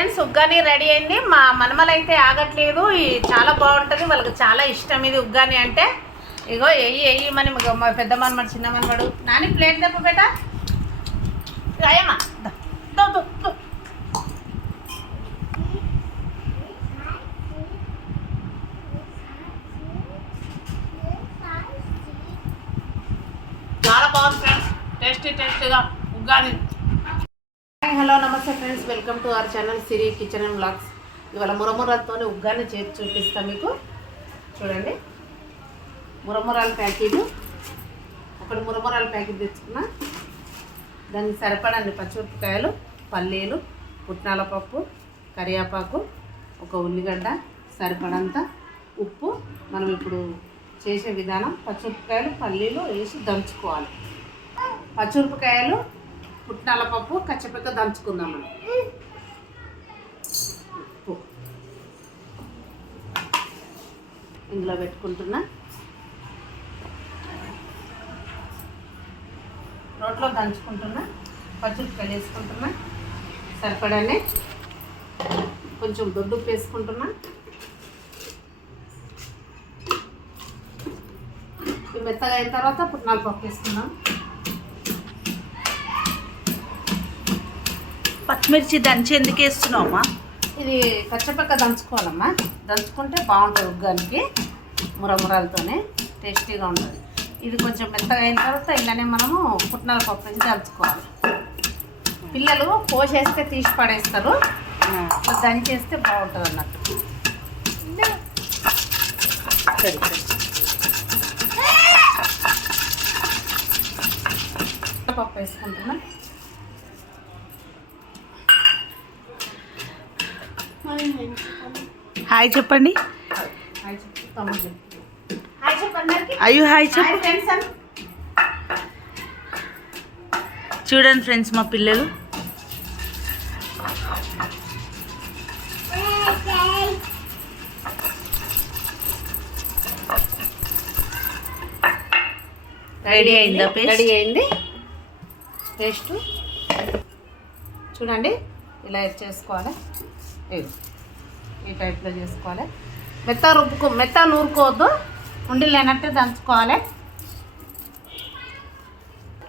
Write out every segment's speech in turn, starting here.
Friends uggani ready అయింది. మా మనమలు అయితే ఆగట్లేదు. ఈ చాలా బాగుంటుంది. వాళ్ళకి చాలా ఇష్టం ఇది ఉగ్గాని అంటే. ఇగో ఎయ్యి ఎయ్యి మని మా పెద్ద మనమడు చిన్న మనమడు నాని ప్లేట్ దెబ్బ బేట. చాలా బాగుంది ఫ్రెండ్స్. టేస్టీ టేస్టీగా ఉగ్గాని. హలో నమస్తే friends. Welcome to our channel Siri kitchen and blogs. ఇవాళ మురమురాలతోనే ఉగ్గాని చేసి చూపిస్తాం మీకు. చూడండి. మురమురాల ప్యాకెట్. ఒకటి మురమురాల ప్యాకెట్ తెచ్చుకున్నా. దానికి సరిపడండి పచ్చిమిరపకాయలు పల్లీలు పుట్నాల పప్పు కరివేపాకు ఒక ఉల్లిగడ్డ సరిపడంత ఉప్పు. మనం ఇప్పుడు చేసే విధానం పచ్చిమిరపకాయలు పల్లీలు వేసి దంచుకోవాలి. పచ్చిమిరపకాయలు పుట్నాల పప్పు కచ్చపక్క దంచుకుందాం మనం. ఉప్పు ఇందులో పెట్టుకుంటున్నా. రోట్లో దంచుకుంటున్నా. పచ్చిమిరపకాయలు వేసుకుంటున్నా. సరిపడానే కొంచెం దొడ్డు ఉప్పు వేసుకుంటున్నా. మెత్తగా అయిన తర్వాత పుట్నాల పప్పు వేసుకుందాం. పచ్చిమిర్చి దంచి ఎందుకు వేస్తున్నావమ్మా ఇది పచ్చపక్క దంచుకోవాలమ్మా. దంచుకుంటే బాగుంటుంది ఉగ్గానికి మురమురాలతోనే టేస్టీగా ఉంటుంది. ఇది కొంచెం మెత్తగా అయిన తర్వాత ఇలానే మనము పుట్నాల పప్పు వేసి దంచుకోవాలి. పిల్లలు పోసేస్తే తీసి పడేస్తారు. ఇట్లా దంచేస్తే బాగుంటుంది అన్నట్టు. సరే సరే. పప్పు వేసుకుంటున్నాను హాయ్ చెప్పండి. అయ్యో హాయ్ చెప్పు. హాయ్ ఫ్రెండ్స్ అని చూడండి ఫ్రెండ్స్ మా పిల్లలు. రెడీ అయిందా రెడీ అయింది. పేస్ట్ చూడండి ఇలా చేసుకోవాలి. ఈ టైప్లో చేసుకోవాలి. మెత్త రుబ్బుకో మెత్త నూరుకోవద్దు. ఉండి లేనట్టే దంచుకోవాలి.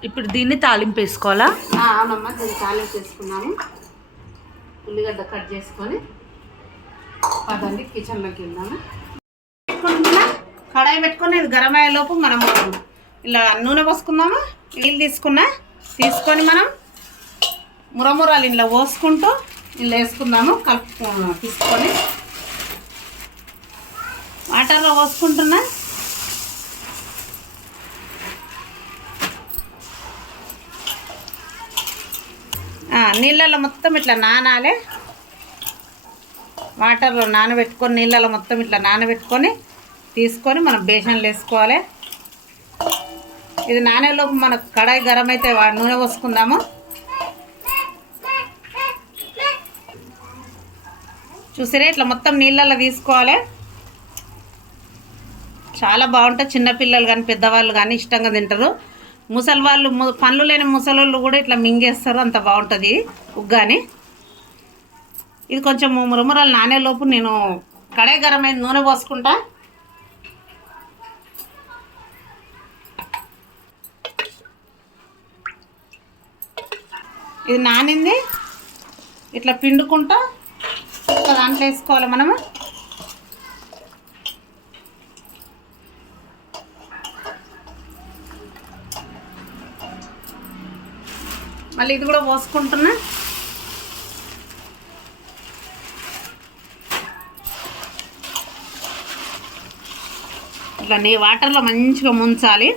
ఇప్పుడు దీన్ని తాలింపు వేసుకోవాలా? అవునమ్మా దీన్ని తాలింపు చేసుకున్నాము ఉల్లిగడ్డ కట్ చేసుకొని పదండి కిచెన్లోకి వెళ్దాము పెట్టుకుంటున్నా? కడాయి పెట్టుకొని ఇది గరం అయ్యే లోపు మనము ఇలా నూనె పోసుకుందాము? నీళ్ళు తీసుకున్నా? తీసుకొని మనం మురమురాలు ఇలా పోసుకుంటూ ఇలా వేసుకుందాము కలుపు తీసుకొని. వాటర్లో పోసుకుంటున్నా. నీళ్ళలో మొత్తం ఇట్లా నానాలి. వాటర్లో నానబెట్టుకొని నీళ్ళలో మొత్తం ఇట్లా నానబెట్టుకొని తీసుకొని మనం బేసన్లు వేసుకోవాలి. ఇది నానేలోపు మనకు కడాయి గరం అయితే నూనె పోసుకుందాము. చూసారా ఇట్లా మొత్తం నీళ్ళల్లో తీసుకోవాలి. చాలా బాగుంటుంది చిన్నపిల్లలు కానీ పెద్దవాళ్ళు కానీ ఇష్టంగా తింటారు. ముసలి వాళ్ళు పనులు లేని ముసలోళ్ళు కూడా ఇట్లా మింగేస్తారు అంత బాగుంటుంది ఉగ్గాని. ఇది కొంచెం మురమురాలు నానేలోపు నేను కడాయి గరమైన నూనె పోసుకుంటా. ఇది నానింది. ఇట్లా పిండుకుంటా. ఒక దాంట్లో వేసుకోవాలి మనము. మళ్ళీ ఇది కూడా పోసుకుంటున్నా. ఇట్లా నీ వాటర్లో మంచిగా ముంచాలి.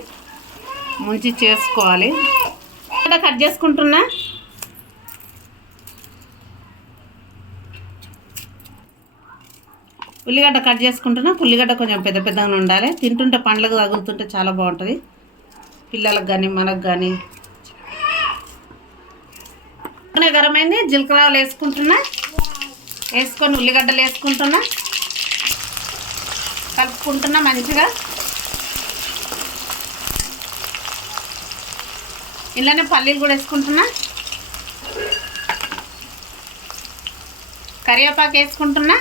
ముంచి చేసుకోవాలి. కట్ చేసుకుంటున్నా. ఉల్లిగడ్డ కట్ చేసుకుంటున్నా. ఉల్లిగడ్డ కొంచెం పెద్ద పెద్దగా ఉండాలి. తింటుంటే పండ్లకు తగులుతుంటే చాలా బాగుంటుంది. పిల్లలకు కానీ మనకు కానీ గరమైంది. జీలకర్రలు వేసుకుంటున్నా. వేసుకొని ఉల్లిగడ్డలు వేసుకుంటున్నా. కలుపుకుంటున్నా మంచిగా. ఇలానే పల్లీలు కూడా వేసుకుంటున్నా. కరివేపాకు వేసుకుంటున్నా.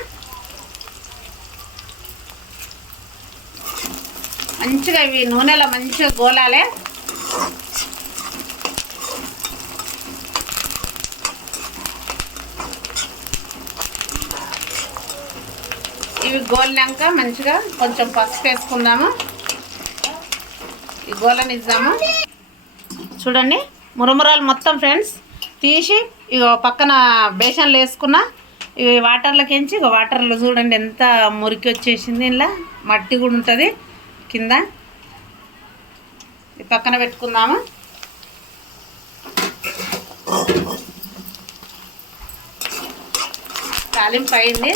మంచిగా ఇవి నూనెలో మంచిగా గోలాలే. ఇవి గోలినాక మంచిగా కొంచెం పసుపు వేసుకుందాము. ఈ గోలనిద్దాము. చూడండి మురమురాలు మొత్తం ఫ్రెండ్స్ తీసి ఇక పక్కన బేసన్లు వేసుకున్నా ఇవి వాటర్లోకించి ఇక వాటర్లో చూడండి ఎంత మురికి వచ్చేసింది ఇలా మట్టి కూడా ఉంటుంది. కింద ఈ పక్కన పెట్టుకుందాము. తాలింపు అయింది.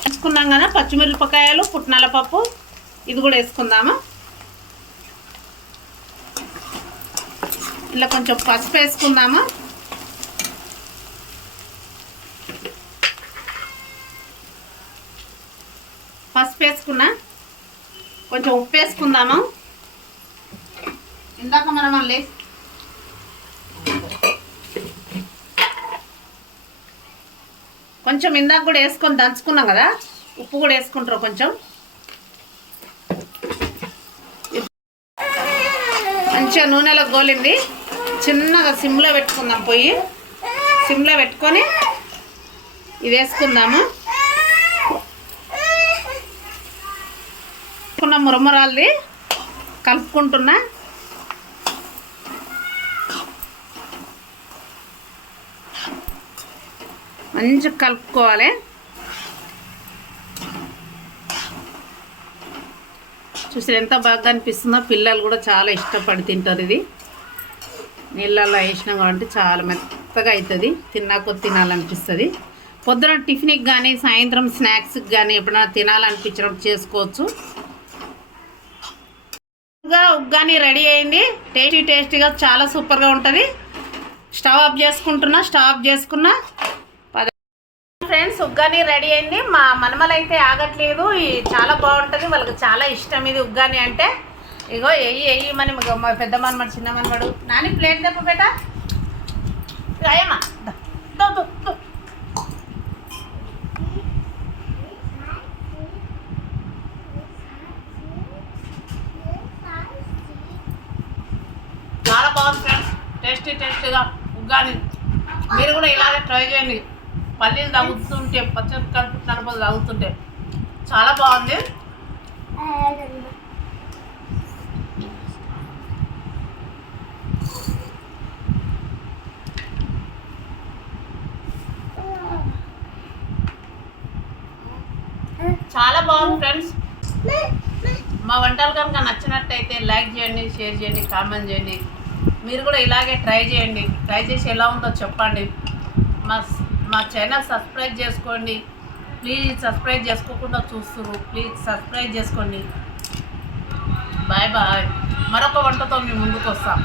వేసుకున్నాం కదా పచ్చిమిరపకాయలు పుట్నాల పప్పు ఇది కూడా వేసుకుందాము. ఇలా కొంచెం పసుపు వేసుకుందాము. పసుపు వేసుకున్నా. కొంచెం ఉప్పు వేసుకుందాము ఇందాక మనం మళ్ళీ కొంచెం ఇందాక కూడా వేసుకొని దంచుకున్నాం కదా? ఉప్పు కూడా వేసుకుంటారు కొంచెం. మంచిగా నూనెలో గోలింది. చిన్నగా సిమ్లో పెట్టుకుందాం పొయ్యి. సిమ్లో పెట్టుకొని ఇది వేసుకుందాము. వేసుకున్న మురమురాలది కలుపుకుంటున్నా. మంచిగా కలుపుకోవాలి. చూసి ఎంత బాగా అనిపిస్తుందో? పిల్లలు కూడా చాలా ఇష్టపడి తింటారు ఇది. నీళ్ళల్లో వేసినాం కాబట్టి చాలా మెత్తగా అవుతుంది. తిన్నాక తినాలనిపిస్తుంది. పొద్దున టిఫిన్కి కానీ సాయంత్రం స్నాక్స్కి కానీ ఎప్పుడైనా తినాలనిపించినప్పుడు చేసుకోవచ్చు. గా ఉగ్గాని రెడీ అయింది. టేస్టీ టేస్టీగా చాలా సూపర్గా ఉంటుంది. స్టవ్ ఆఫ్ చేసుకుంటున్నా స్టవ్ ఆఫ్ చేసుకున్నా. పద ఫ్రెండ్స్ ఉగ్గాని రెడీ అయింది. మా మనమలు అయితే ఆగట్లేదు. చాలా బాగుంటుంది. వాళ్ళకి చాలా ఇష్టం ఇది ఉగ్గాని అంటే. ఇగో ఎయ్యి ఎయ్యి మని మా పెద్ద మనమడు చిన్న మనమడు నాని ప్లేట్ దెబ్బ బేట. టేస్టీ ఉగ్గాని మీరు కూడా ఇలాగే ట్రై చేయండి. పల్లీలు తగ్గుతుంటే పచ్చడి కలుపు కలుపులు తగ్గుతుంటే చాలా బాగుంది. చాలా బాగుంది ఫ్రెండ్స్. మా వంటలు కనుక నచ్చినట్టయితే లైక్ చేయండి షేర్ చేయండి కామెంట్ చేయండి. మీరు కూడా ఇలాగే ట్రై చేయండి. ట్రై చేసి ఎలా ఉందో చెప్పండి. మా మా ఛానల్ సబ్స్క్రైబ్ చేసుకోండి. ప్లీజ్ సబ్స్క్రైబ్ చేసుకోకుండా చూస్తున్నారు ప్లీజ్ సబ్స్క్రైబ్ చేసుకోండి. Bye bye. మరొక వంటతో మీ ముందుకు వస్తాం.